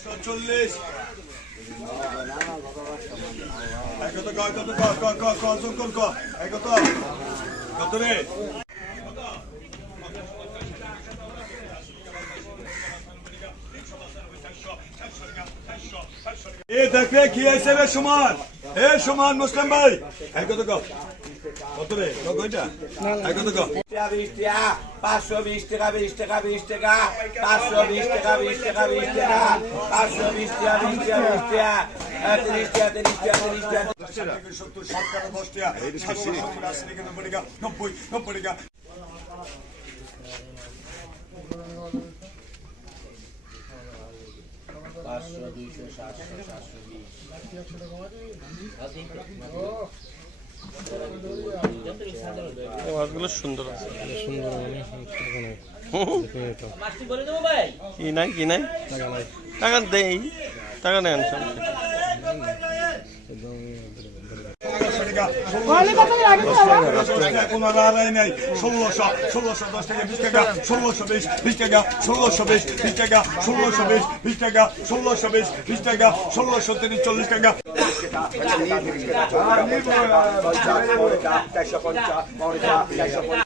40 কত রে এ দেখে কি হয়েছে রে সুমন এ সুমন মুসলিম ভাই কত কত রে কয়টা কত 20 টাকা 520 টাকা 20 টাকা 20 টাকা 520 টাকা 20 টাকা 20 টাকা 520 টাকা 20 টাকা 20 টাকা 30 টাকা 30 টাকা 30 টাকা 70 60 টাকা 10 টাকা 70 80 টাকা 90 টাকা 90 টাকা 500 200 700 720 মাছগুলো সুন্দর আছে সুন্দর কি নাই টাকা দেই টাকা নেন সব কোনো রায় নাই 1610 টাকা 20 টাকা 1620 20 টাকা 1620 20 টাকা 1620 20 টাকা 1620 20 টাকা 1630 40 টাকা 450